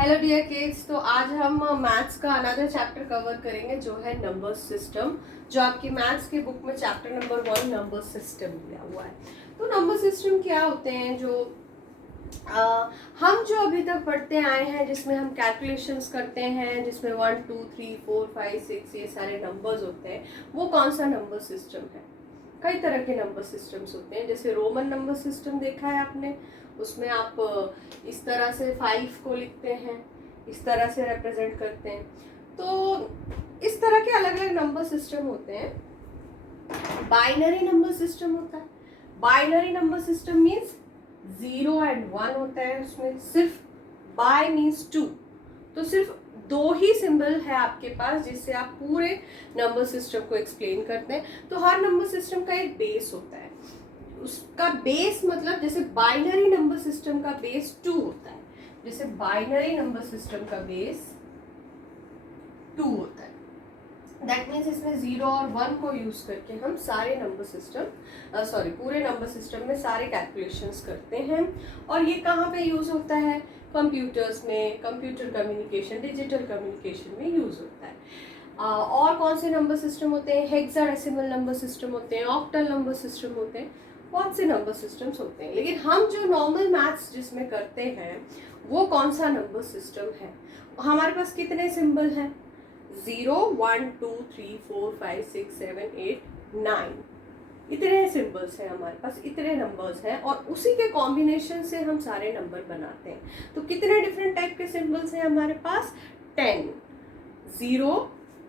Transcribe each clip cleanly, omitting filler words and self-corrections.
Hello dear kids. तो आज हम मैथ्स का अनदर चैप्टर कवर करेंगे जो है नंबर सिस्टम, जो आपकी मैथ्स की बुक में चैप्टर नंबर 1 नंबर सिस्टम दिया हुआ है। तो नंबर सिस्टम क्या होते हैं, जो हम जो अभी तक पढ़ते आए हैं, जिसमें हम कैलकुलेशंस करते हैं, जिसमें 1 2 3 4 5 6 ये सारे नंबर्स होते हैं, वो कौन सा नंबर सिस्टम है। कई तरह के नंबर सिस्टम्स होते हैं, जैसे रोमन नंबर सिस्टम देखा है आपने, उसमें आप इस तरह से 5 को लिखते हैं, इस तरह से रिप्रेजेंट करते हैं। तो इस तरह के अलग अलग नंबर सिस्टम होते हैं। बाइनरी नंबर सिस्टम होता है। Binary number system means 0 and 1 होता है, उसमें सिर्फ बाय मीन्स 2, तो सिर्फ दो ही सिंबल है आपके पास जिससे आप पूरे नंबर सिस्टम को एक्सप्लेन करते हैं। तो हर नंबर सिस्टम का एक बेस होता है, उसका बेस मतलब जैसे बाइनरी नंबर सिस्टम का बेस 2 होता है, जैसे बाइनरी नंबर सिस्टम का बेस 2 होता है। दैट मीन्स इसमें 0 और 1 को यूज करके हम सारे नंबर सिस्टम पूरे नंबर सिस्टम में सारे कैलकुलेशंस करते हैं। और ये कहाँ पे यूज होता है? कंप्यूटर्स में, कंप्यूटर कम्युनिकेशन, डिजिटल कम्युनिकेशन में यूज होता है। और कौन से नंबर सिस्टम होते हैं? हेक्साडेसिमल नंबर सिस्टम होते हैं, ऑक्टल नंबर सिस्टम होते हैं, बहुत से नंबर सिस्टम्स होते हैं। लेकिन हम जो नॉर्मल मैथ्स जिसमें करते हैं वो कौन सा नंबर सिस्टम है? हमारे पास कितने सिंबल हैं? 0 1 2 3 4 5 6 7 8 9, इतने सिंबल्स हैं हमारे पास, इतने नंबर्स हैं, और उसी के कॉम्बिनेशन से हम सारे नंबर बनाते हैं। तो कितने डिफरेंट टाइप के सिंबल्स हैं हमारे पास? 10, 0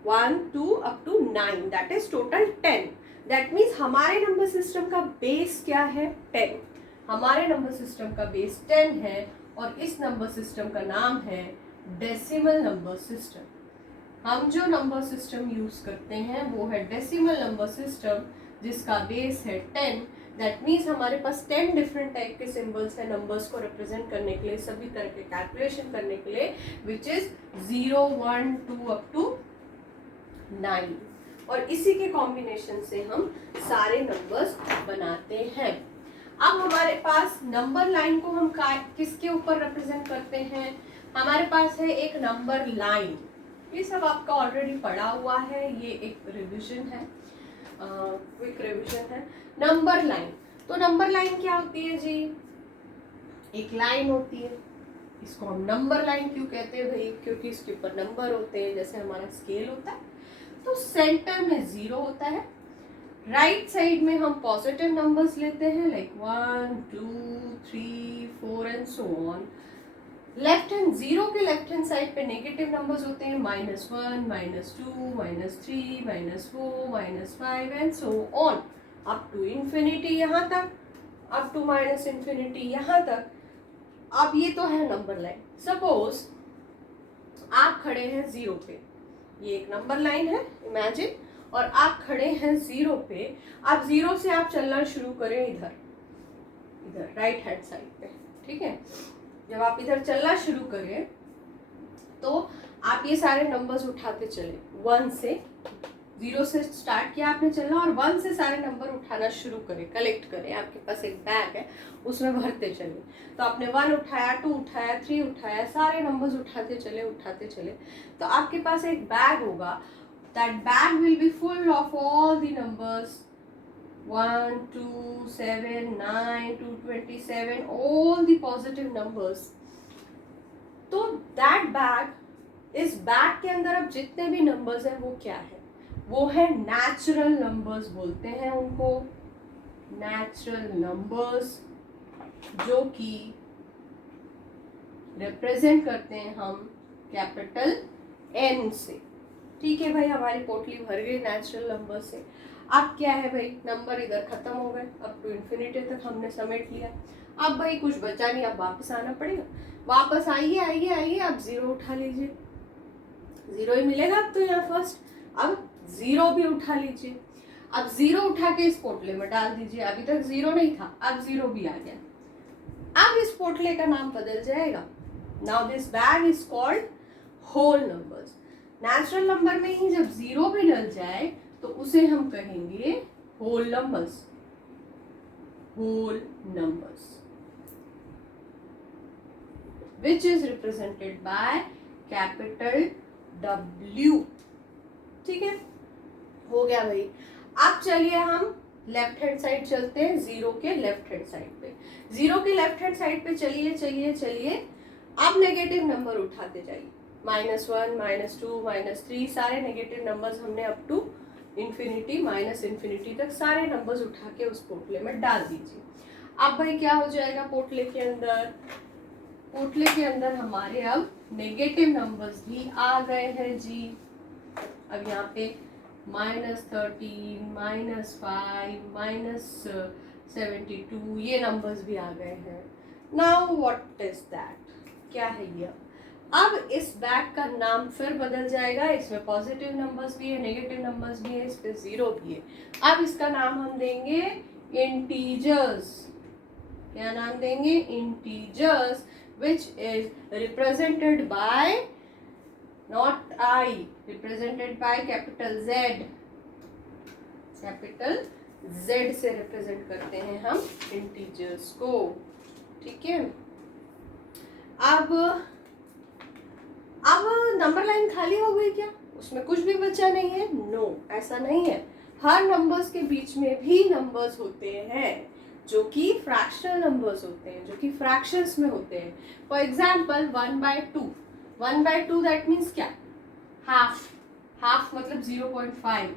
1 2 up to 9, that is total 10। That means हमारे नंबर सिस्टम का बेस क्या है? 10। हमारे नंबर सिस्टम का बेस 10 है, और इस नंबर सिस्टम का नाम है डेसिमल नंबर सिस्टम। हम जो नंबर सिस्टम यूज करते हैं वो है डेसिमल नंबर सिस्टम, जिसका बेस है 10। दैट मीन्स हमारे पास 10 डिफरेंट टाइप के सिंबल्स हैं नंबर्स को रिप्रेजेंट करने के लिए, सभी तरह के कैलकुलेशन करने के लिए, विच इज 0 1 2 अप टू 9। और इसी के कॉम्बिनेशन से हम सारे नंबर्स बनाते हैं। अब हमारे पास नंबर लाइन को हम किसके ऊपर रिप्रेजेंट करते हैं? हमारे पास है एक नंबर लाइन। ये सब आपका ऑलरेडी पढ़ा हुआ है, ये एक रिवीजन है, क्विक रिवीजन है। नंबर लाइन, तो नंबर लाइन क्या होती है जी? एक लाइन होती है, इसको हम नंबर लाइन क्यों कहते हैं भाई? क्योंकि इसके ऊपर नंबर होते हैं, जैसे हमारा स्केल होता है। तो सेंटर में 0 होता है, राइट साइड में हम पॉजिटिव नंबर्स लेते हैं, like 1 2 3 4 and so on. Left hand, 0 के लेफ्ट हैंड साइड पे नेगेटिव नंबर्स होते हैं, -1 -2 -3 -4 -5 and so on up to infinity, यहाँ तक, अप टू माइनस इन्फिनिटी यहाँ तक। अब ये तो है नंबर लाइन। सपोज आप खड़े हैं 0 पे, ये एक नंबर लाइन है, इमेजिन, और आप खड़े हैं 0 पे। आप 0 से आप चलना शुरू करें इधर, इधर राइट हैंड साइड पे, ठीक है। जब आप इधर चलना शुरू करें तो आप ये सारे नंबर्स उठाते चले, 1 से, 0 से स्टार्ट किया आपने चलना, और 1 से सारे नंबर उठाना शुरू करें, कलेक्ट करें। आपके पास एक बैग है, उसमें भरते चले। तो आपने 1 उठाया, 2 उठाया, 3 उठाया, सारे नंबर्स उठाते चले। तो आपके पास एक बैग होगा, that bag will be full of all the numbers 1 2 7 9 2 27, all the positive numbers। तो दैट बैग, इस बैग के अंदर अब जितने भी नंबर्स हैं वो क्या है? वो है नेचुरल नंबर्स, बोलते हैं उनको नेचुरल नंबर्स, जो कि रिप्रेजेंट करते हैं हम कैपिटल N से। ठीक है भाई, हमारी पोटली भर गई नेचुरल नंबर से। अब क्या है भाई, नंबर इधर खत्म हो गए, अब टू इन्फिनिटी तक हमने समेट लिया। अब भाई कुछ बचा नहीं, अब वापस आना पड़ेगा। वापस आइए आइए आइए, अब 0 उठा लीजिए, 0 ही मिलेगा अब तो यहाँ फर्स्ट। अब 0 भी उठा लीजिए, अब 0 उठा के इस पोटले में डाल दीजिए। अभी तक 0 नहीं था, अब 0 भी आ गया। अब इस पोटले का नाम बदल जाएगा। Now this bag is called whole numbers. Natural number में ही जब 0 भी डल जाए तो उसे हम कहेंगे whole numbers, whole numbers. Which is represented by capital W। ठीक है, हो गया भाई। अब चलिए हम लेफ्ट हैंड साइड चलते हैं, जीरो के लेफ्ट हैंड साइड पे। जीरो के लेफ्ट हैंड साइड पे चलिए चलिए चलिए। अब नेगेटिव नंबर उठाते जाइए, -1, -2, -3, सारे नेगेटिव नंबर्स हमने up to infinity minus infinity तक सारे नंबर्स उठा के उस पोटले में डाल दीजिए। अब भाई क्या हो जाएगा पोटले के अंदर? पोटले के अंदर हमारे अब नेगेटिव नंबर्स भी आ गए हैं जी। अब यहाँ पे -13, -5, -72 ये नंबर्स भी आ गए हैं। Now what is that? क्या है ये? अब इस बैग का नाम फिर बदल जाएगा। इसमें पॉजिटिव नंबर्स भी है, नेगेटिव नंबर्स भी है, इस पे जीरो भी है। अब इसका नाम हम देंगे इंटीजर्स। क्या नाम देंगे? Integers, which is represented by not I, represented by capital Z। Capital Z से रिप्रेजेंट करते हैं हम इंटीजर्स को। ठीक है, अब नंबर लाइन खाली हो गई क्या? उसमें कुछ भी बचा नहीं है? नो, ऐसा नहीं है। हर नंबर्स के बीच में भी नंबर्स होते हैं जो कि फ्रैक्शनल नंबर्स होते हैं, जो कि फ्रैक्शंस में होते हैं। फॉर एग्जाम्पल 1/2, 1/2 दैट मीन्स क्या? हाफ। हाफ मतलब 0.5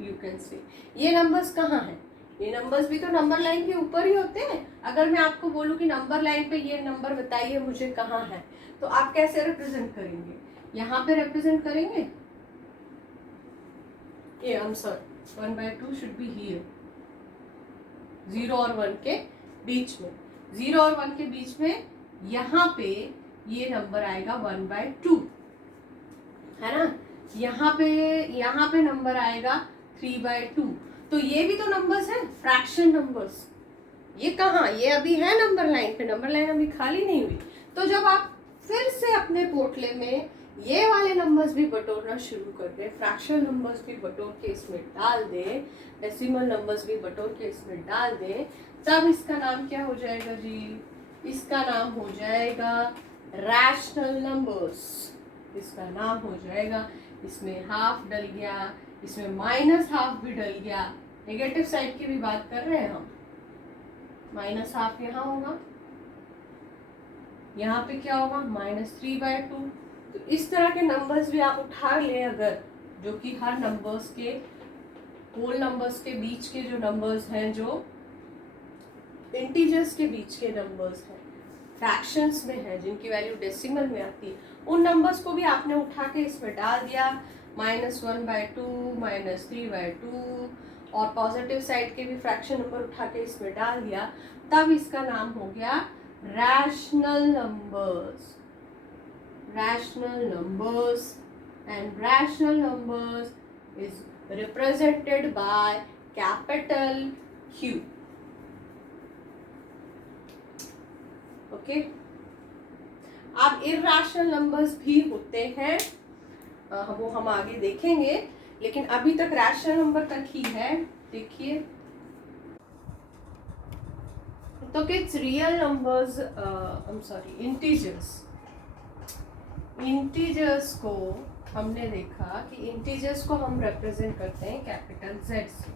यू कैन से। ये नंबर्स कहाँ हैं? ये नंबर्स भी तो नंबर लाइन के ऊपर ही होते हैं। अगर मैं आपको बोलूँ कि नंबर लाइन पे ये नंबर बताइए मुझे कहाँ है, तो आप कैसे रिप्रेजेंट करेंगे? यहाँ पे रिप्रेजेंट करेंगे। ये आंसर 1/2 शुड बी हियर, 0 और 1 के बीच में। 0 और 1 के बीच में यहाँ पे ये नंबर आएगा 1/2, है ना। यहाँ पे नंबर आएगा 3/2। तो ये भी तो नंबर्स हैं, फ्रैक्शन नंबर्स। ये कहाँ? ये अभी है नंबर लाइन पे, नंबर लाइन अभी खाली नहीं हुई। तो जब आप फिर से अपने पोटले में ये वाले नंबर्स भी बटोरना शुरू कर दें, फ्रैक्शन नंबर्स भी बटोर के इसमें डाल दें, डेसिमल नंबर्स भी बटोर के इसमें डाल दें, तब इसका नाम क्या हो जाएगा जी? इसका नाम हो जाएगा रैशनल नंबर्स। इसका नाम हो जाएगा, इसमें हाफ डल गया, इसमें -हाफ भी डल गया। नेगेटिव साइड की भी बात कर रहे हैं हम। -हाफ यहाँ होगा, यहाँ पे क्या होगा? -3/2। तो इस तरह के नंबर्स भी आप उठा लें अगर, जो कि हर नंबर्स के, होल नंबर्स के बीच के जो नंबर्स हैं, जो इंटीजर्स के बीच के नंबर्स हैं, फ्रैक्शंस में है, जिनकी वैल्यू डेसिमल में आती है, उन नंबर्स को भी आपने उठा के इसमें डाल दिया। -1/2, -3/2 और पॉजिटिव साइड के भी फ्रैक्शन नंबर उठा के इसमें डाल दिया। तब इसका नाम हो गया rational numbers. Rational numbers, and rational numbers is represented by capital Q। Okay, अब इर्रेशनल नंबर्स भी होते हैं, वो हम आगे देखेंगे, लेकिन अभी तक रैशनल नंबर तक ही है। देखिए, तो kids real numbers, I am sorry, integers को हमने देखा कि इंटीजर्स को हम रिप्रेजेंट करते हैं कैपिटल Z से।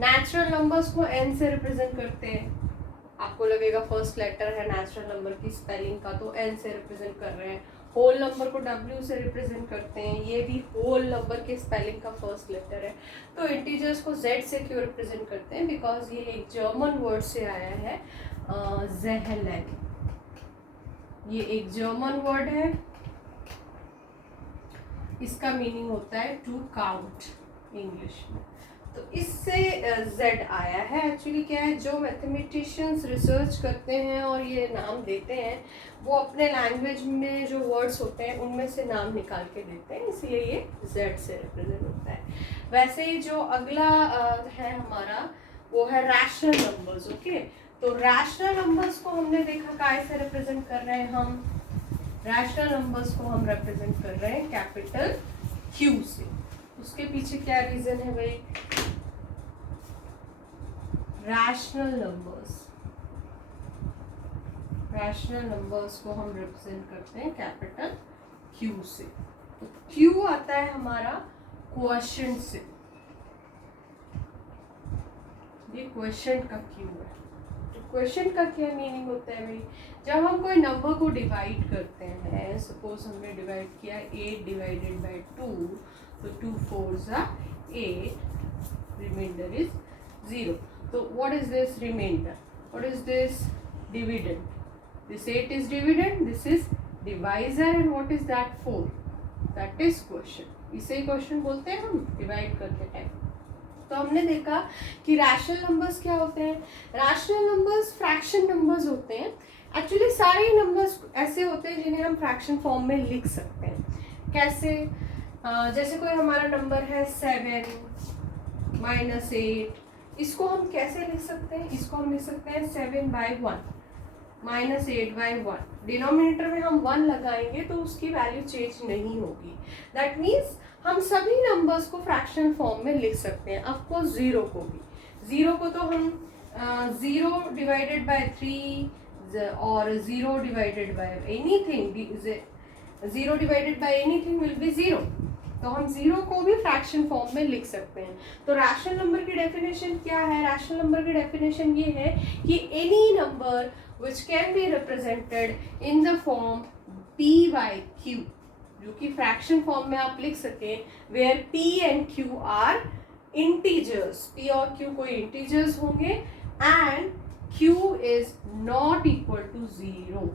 नेचुरल नंबर्स को N से रिप्रेजेंट करते हैं। आपको लगेगा फर्स्ट लेटर है नेचुरल नंबर की स्पेलिंग का, तो N से रिप्रेजेंट कर रहे हैं। होल नंबर को W से रिप्रेजेंट करते हैं, ये भी होल नंबर के स्पेलिंग का फर्स्ट लेटर है। तो इंटीजर्स को Z से क्यों रिप्रेजेंट करते हैं? बिकॉज ये एक जर्मन वर्ड से आया है, ज़ेहलेन। ये एक जर्मन वर्ड है, इसका मीनिंग होता है टू काउंट इंग्लिश में। तो इससे Z आया है। एक्चुअली क्या है, जो मैथमेटिशियंस रिसर्च करते हैं और ये नाम देते हैं, वो अपने लैंग्वेज में जो वर्ड्स होते हैं उनमें से नाम निकाल के देते हैं, इसलिए ये Z से रिप्रेजेंट होता है। वैसे ही जो अगला है हमारा, वो है रैशनल नंबर्स। ओके, तो रैशनल नंबर्स को हमने देखा काय से रिप्रेजेंट कर रहे हैं हम? रैशनल नंबर्स को हम रिप्रेजेंट कर रहे हैं कैपिटल Q से। उसके पीछे क्या रीजन है भाई? रैशनल नंबर्स, रैशनल नंबर्स को हम रिप्रेजेंट करते हैं कैपिटल Q से। तो Q आता है हमारा क्वोशिएंट से, ये क्वोशिएंट का Q है। तो क्वोशिएंट का क्या मीनिंग होता है भाई, जब हम कोई नंबर को डिवाइड करते हैं, सपोज हमने डिवाइड किया 8 डिवाइडेड बाय 2, तो 2 4s are 8, रिमाइंडर इज 0। तो what is this remainder, what is this dividend, this 8 is dividend, this is divisor, and what is that 4, that is quotient। इसे ही question बोलते हैं हम डिवाइड करते time. तो हमने देखा कि रैशनल नंबर्स क्या होते हैं, रैशनल नंबर्स फ्रैक्शन नंबर्स होते हैं। एक्चुअली सारे ही नंबर्स ऐसे होते हैं जिन्हें हम फ्रैक्शन फॉर्म में लिख सकते हैं। कैसे, जैसे कोई हमारा नंबर है 7 -8, इसको हम कैसे लिख सकते हैं, इसको हम लिख सकते हैं 7/1 -8/1। डिनोमिनेटर में हम 1 लगाएंगे तो उसकी वैल्यू चेंज नहीं होगी। दैट मीन्स हम सभी नंबर्स को फ्रैक्शन फॉर्म में लिख सकते हैं। ऑफकोर्स 0 को भी, 0 को तो हम 0 डिवाइडेड बाय 3 और 0 divided by anything, 0 divided by anything will be 0। तो हम 0 को भी फ्रैक्शन फॉर्म में लिख सकते हैं। तो रैशनल नंबर की डेफिनेशन क्या है, रैशनल नंबर की डेफिनेशन ये है कि any number which can be represented in the form p by q, जो कि फ्रैक्शन फॉर्म में आप लिख सकें, where p and q are integers, p और q कोई integers होंगे, and q is not equal to 0।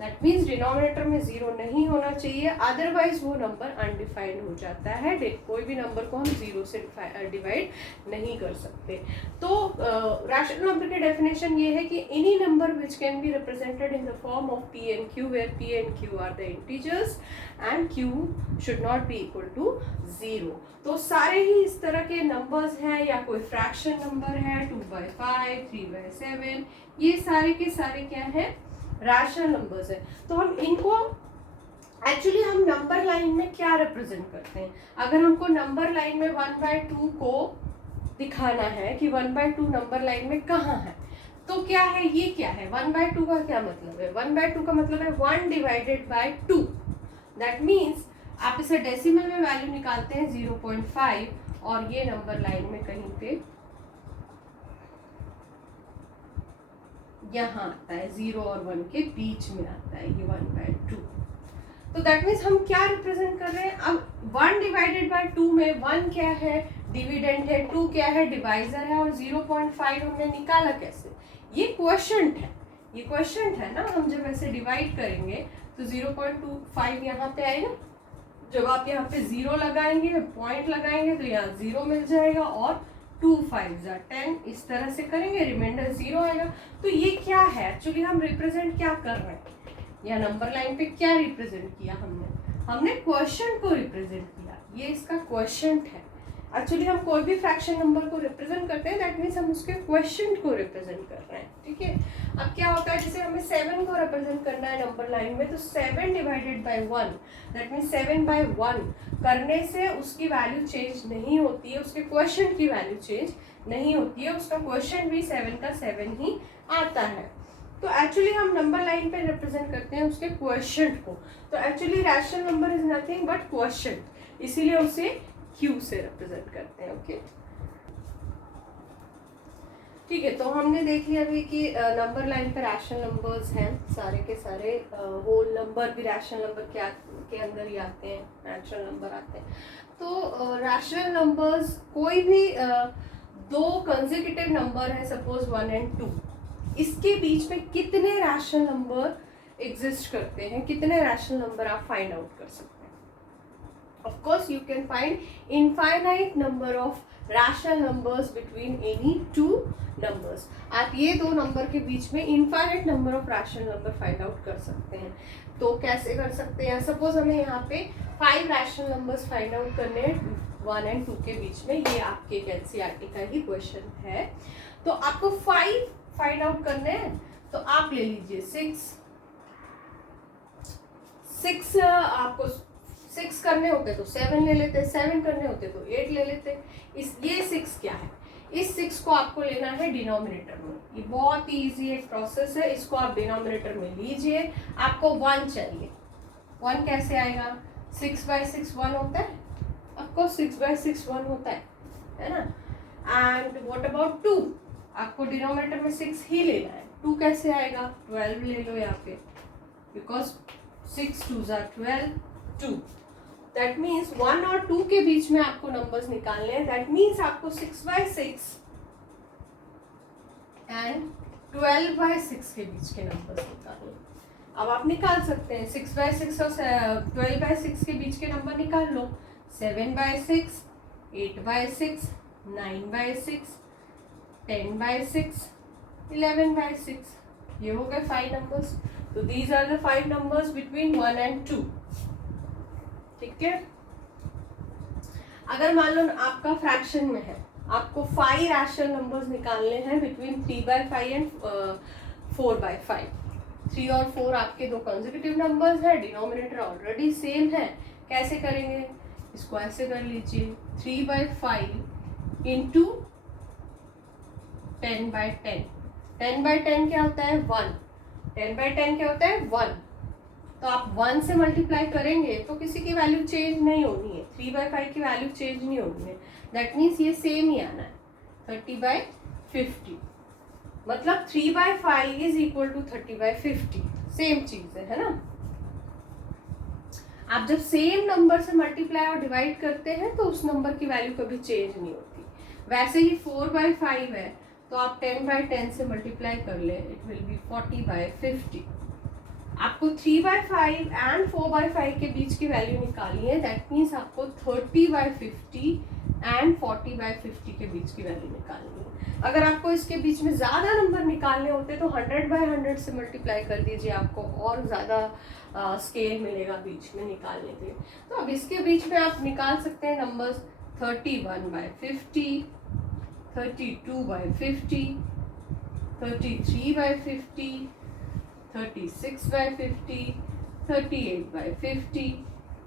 That means denominator में 0 नहीं होना चाहिए, अदरवाइज वो नंबर अनडिफाइंड हो जाता है। कोई भी नंबर को हम 0 से डिवाइड नहीं कर सकते। तो रैशनल नंबर की डेफिनेशन ये है कि any number which can be represented in the form of p and q, where p and q are the integers and q should not be equal to 0। तो सारे ही इस तरह के नंबर्स हैं, या कोई फ्रैक्शन नंबर है 2/5, 3/7, ये सारे के सारे क्या है, रैशनल नंबर्स है। तो हम इनको एक्चुअली हम नंबर लाइन में क्या रिप्रेजेंट करते हैं, अगर हमको नंबर लाइन में 1/2 को दिखाना है कि 1/2 नंबर लाइन में कहाँ है, तो क्या है, ये क्या है, 1/2 का क्या मतलब है, 1/2 का मतलब है 1 डिवाइडेड बाय 2। दैट मीन्स आप इसे डेसिमल में वैल्यू निकालते हैं 0.5, और ये नंबर लाइन में कहीं पे यहाँ आता है, 0 और 1 के बीच में आता है ये 1/2। तो दैट मीन्स हम क्या रिप्रेजेंट कर रहे हैं, अब 1 डिवाइडेड बाय 2 में 1 क्या है, डिविडेंड है, 2 क्या है, डिवाइजर है, और 0.5 हमने निकाला कैसे, ये क्वोशिएंट है, ये क्वोशिएंट है ना। हम जब ऐसे डिवाइड करेंगे तो 0.25 यहाँ पे आएगा, जब आप यहाँ पे 0 लगाएंगे, पॉइंट लगाएंगे, तो यहाँ 0 मिल जाएगा, और 2 5s are 10, इस तरह से करेंगे, रिमाइंडर 0 आएगा। तो ये क्या है, एक्चुअली हम रिप्रेजेंट क्या कर रहे हैं, या नंबर लाइन पे क्या रिप्रेजेंट किया हमने क्वोशिएंट को रिप्रेजेंट किया, ये इसका क्वोशिएंट है। एक्चुअली हम कोई भी फ्रैक्शन नंबर को रिप्रेजेंट करते हैं, दैट मीन्स हम उसके क्वोशिएंट को रिप्रेजेंट कर रहे हैं, ठीक है। अब क्या होता है, जैसे हमें 7 को रिप्रेजेंट करना है नंबर लाइन में, तो 7 डिवाइडेड बाय 1, दैट मीन्स 7/1 करने से उसकी वैल्यू चेंज नहीं होती है, उसके क्वोशिएंट की वैल्यू चेंज नहीं होती है, उसका क्वोशिएंट भी 7 का 7 ही आता है। तो एक्चुअली हम नंबर लाइन पे रिप्रेजेंट करते हैं उसके क्वोशिएंट को। तो actually rational number is nothing but quotient, इसीलिए उसे Q से रिप्रेजेंट करते हैं, ओके। ठीक है, तो हमने देख लिया अभी कि नंबर लाइन पे रैशनल नंबर्स हैं सारे के सारे, होल नंबर भी रैशनल नंबर के अंदर ही आते हैं, नेचुरल नंबर आते हैं। तो रैशनल नंबर्स कोई भी दो कंसेक्यूटिव नंबर है, सपोज 1 and 2, इसके बीच में कितने रैशनल नंबर एग्जिस्ट करते हैं, कितने रैशनल नंबर आप फाइंड आउट कर सकते हैं। Of course, you can find infinite number of rational numbers between any two numbers. आप ये दो नंबर के बीच में infinite number of rational number find out कर सकते हैं। तो कैसे कर सकते हैं, सपोज हमें यहाँ पे 5 rational numbers find out करने हैं 1 and 2 के बीच में, ये आपके NCERT का ही क्वेश्चन है। तो आपको 5 फाइंड आउट करने हैं, तो आप ले लीजिए 6 आपको 6 करने होते तो 7 ले लेते, 7 करने होते तो 8 ले लेते। ये 6 क्या है, इस 6 को आपको लेना है डिनोमिनेटर में। ये बहुत ही ईजी एक प्रोसेस है, इसको आप डिनोमिनेटर में लीजिए। आपको 1 चाहिए, 1 कैसे आएगा? 6/6 1 होता है, आपको 6/6 1 होता है ना। And what about 2? आपको डिनोमिनेटर में 6 ही लेना है, 2 कैसे आएगा? 12 ले लो यहाँ पे, because 6 2s are 12, 2। That means 1 और 2 के बीच में आपको नंबर्स निकालने हैं। दैट मीन्स आपको 6/6 एंड 12/6 के बीच के नंबर्स निकालने। अब आप निकाल सकते हैं 6/6 और 12/6 के बीच के नंबर निकाल लो। 7/6, 8/6, 9/6, 10/6, 11/6, ये हो गए 5 नंबर्स। तो these are the 5 numbers between 1 and 2। ठीक है। अगर मान लो आपका फ्रैक्शन में है, आपको 5 रैशनल नंबर्स निकालने हैं बिटवीन 3/5 एंड 4/5। 3 और 4 आपके दो कंसेक्यूटिव नंबर्स है, डिनोमिनेटर ऑलरेडी सेम है। कैसे करेंगे? इसको ऐसे कर लीजिए, 3/5 इंटू 10/10। 10/10 क्या होता है? 1। 10/10 क्या होता है? 1। तो आप 1 से मल्टीप्लाई करेंगे तो किसी की वैल्यू चेंज नहीं होनी है, 3/5 की वैल्यू चेंज नहीं होनी है। दैट मीन्स ये सेम ही आना है, 30/50। मतलब 3/5 इज इक्वल टू 30/50, सेम चीज है ना। आप जब सेम नंबर से मल्टीप्लाई और डिवाइड करते हैं तो उस नंबर की वैल्यू कभी चेंज नहीं होती। वैसे ही 4/5 है तो आप 10/10 से मल्टीप्लाई कर ले, इट विल बी 40/50। आपको 3/5 एंड 4/5 के बीच की वैल्यू निकालनी है। दैट मीन्स आपको 30/50 एंड 40/50 के बीच की वैल्यू निकालनी है। अगर आपको इसके बीच में ज़्यादा नंबर निकालने होते तो 100/100 से मल्टीप्लाई कर दीजिए, आपको और ज़्यादा स्केल मिलेगा बीच में निकालने के लिए। तो अब इसके बीच में आप निकाल सकते हैं नंबर्स 31/50, 32/50, 33/50, 36/50, 38/50।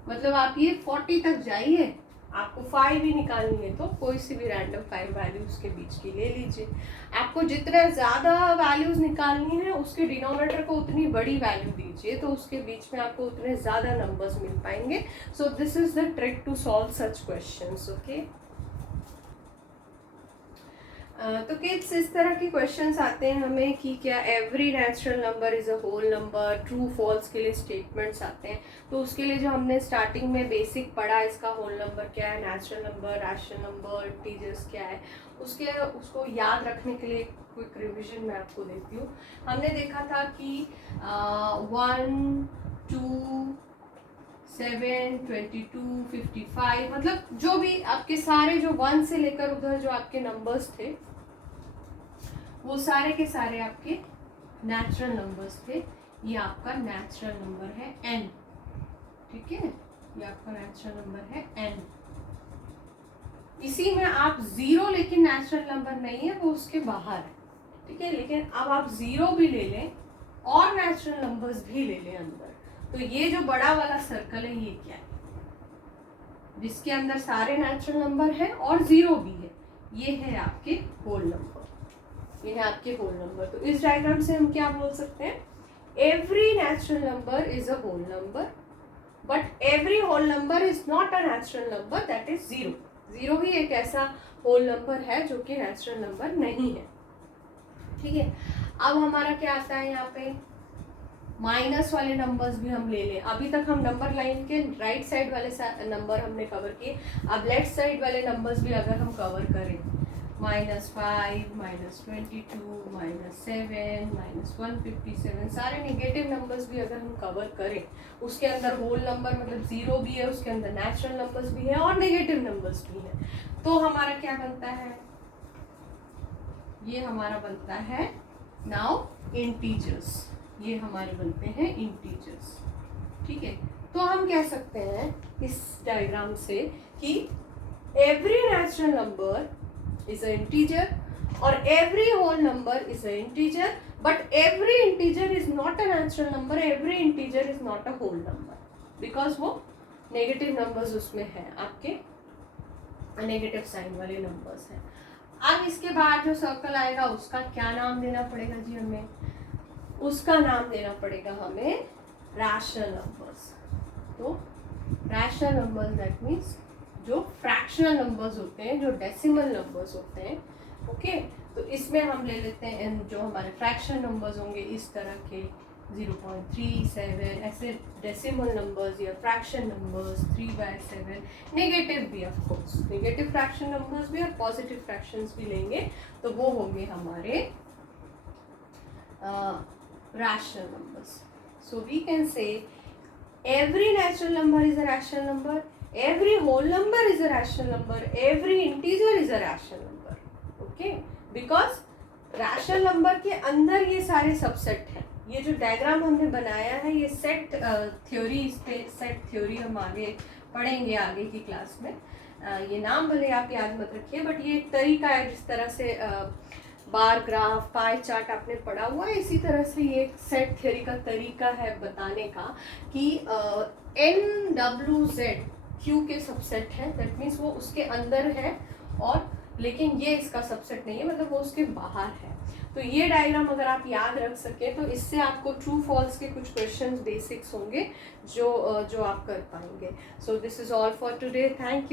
मतलब आप ये 40 तक जाइए, आपको 5 ही निकालनी है तो कोई सी भी रैंडम 5 वैल्यूज के बीच की ले लीजिए। आपको जितना ज़्यादा वैल्यूज निकालनी है उसके डिनोमिनेटर को उतनी बड़ी वैल्यू दीजिए, तो उसके बीच में आपको उतने ज़्यादा नंबर्स मिल पाएंगे। So this is the trick to solve such questions. Okay, तो किड्स इस तरह के क्वेश्चंस आते हैं हमें कि क्या every natural number is a whole number, true false के लिए स्टेटमेंट्स आते हैं। तो उसके लिए जो हमने स्टार्टिंग में बेसिक पढ़ा, इसका होल नंबर क्या है, natural number, rational number, integers क्या है, उसको याद रखने के लिए क्विक रिविजन मैं आपको देती हूँ। हमने देखा था कि 1, 2, 7, 22, 55, मतलब जो भी आपके सारे जो 1 से लेकर उधर जो आपके नंबर्स थे वो सारे के सारे आपके नेचुरल नंबर्स थे। ये आपका नेचुरल नंबर है n, ठीक है, ये आपका नेचुरल नंबर है n। इसी में आप 0 लेकिन नेचुरल नंबर नहीं है, वो उसके बाहर है, ठीक है। लेकिन अब आप 0 भी ले लें और नेचुरल नंबर्स भी ले लें अंदर, तो ये जो बड़ा वाला सर्कल है ये क्या है, जिसके अंदर सारे नेचुरल नंबर हैं और 0 भी है, ये है आपके होल नंबर, ये है आपके होल नंबर। तो इस डायग्राम से हम क्या बोल सकते हैं, every natural number is a whole number, but every whole number is not a natural number, that is 0। 0 ही एक ऐसा होल नंबर है जो कि नेचुरल नंबर नहीं है, ठीक है। अब हमारा क्या आता है यहाँ पे, माइनस वाले नंबर्स भी हम ले लें। अभी तक हम नंबर लाइन के राइट साइड वाले नंबर हमने कवर किए, अब लेफ्ट साइड वाले नंबर्स भी अगर हम कवर करें, -5, -22, -7, -157, सारे नेगेटिव नंबर्स भी अगर हम कवर करें, उसके अंदर होल नंबर मतलब 0 भी है, उसके अंदर नेचुरल नंबर्स भी है और नेगेटिव नंबर्स भी है, तो हमारा क्या बनता है, ये हमारा बनता है नाउ इंटीजर्स, ये हमारे बनते हैं इंटीजर्स, ठीक है। तो हम कह सकते हैं इस डायग्राम से कि every natural number is a integer और every whole number is a integer, but every integer is not a natural number, every integer is not a whole number, because वो नेगेटिव नंबर्स उसमें है, आपके negative sign वाले numbers हैं। अब इसके बाद जो सर्कल आएगा उसका क्या नाम देना पड़ेगा जी हमें? उसका नाम देना पड़ेगा हमें रैशनल नंबर्स। तो रैशनल नंबर्स दैट मीन्स जो फ्रैक्शनल नंबर्स होते हैं, जो डेसिमल नंबर्स होते हैं, ओके। तो इसमें हम ले लेते हैं जो हमारे फ्रैक्शनल नंबर्स होंगे इस तरह के 0.37, ऐसे डेसिमल नंबर्स या फ्रैक्शन नंबर्स 3/7, नेगेटिव भी, of course negative fraction numbers भी और पॉजिटिव फ्रैक्शंस भी लेंगे तो वो होंगे हमारे rational numbers. So we can say every natural number is a rational number, every whole number is a rational number, every integer is a rational number. Okay, because rational number के अंदर ये सारे सबसेट हैं। ये जो diagram हमने बनाया है ये सेट थ्योरी, इस पे सेट थ्योरी हम आगे पढ़ेंगे आगे की क्लास में। ये नाम भले आप याद मत रखिए, बट ये एक तरीका है जिस तरह से बार ग्राफ, पाई चार्ट आपने पढ़ा हुआ है, इसी तरह से ये एक सेट थ्योरी का तरीका है बताने का कि NWZ Q के सबसेट है, दैट मीन्स वो उसके अंदर है, और लेकिन ये इसका सबसेट नहीं है, मतलब वो उसके बाहर है। तो ये डायग्राम अगर आप याद रख सके तो इससे आपको ट्रू फॉल्स के कुछ क्वेश्चंस बेसिक्स होंगे जो आप कर पाएंगे। So this is all for today, thank you.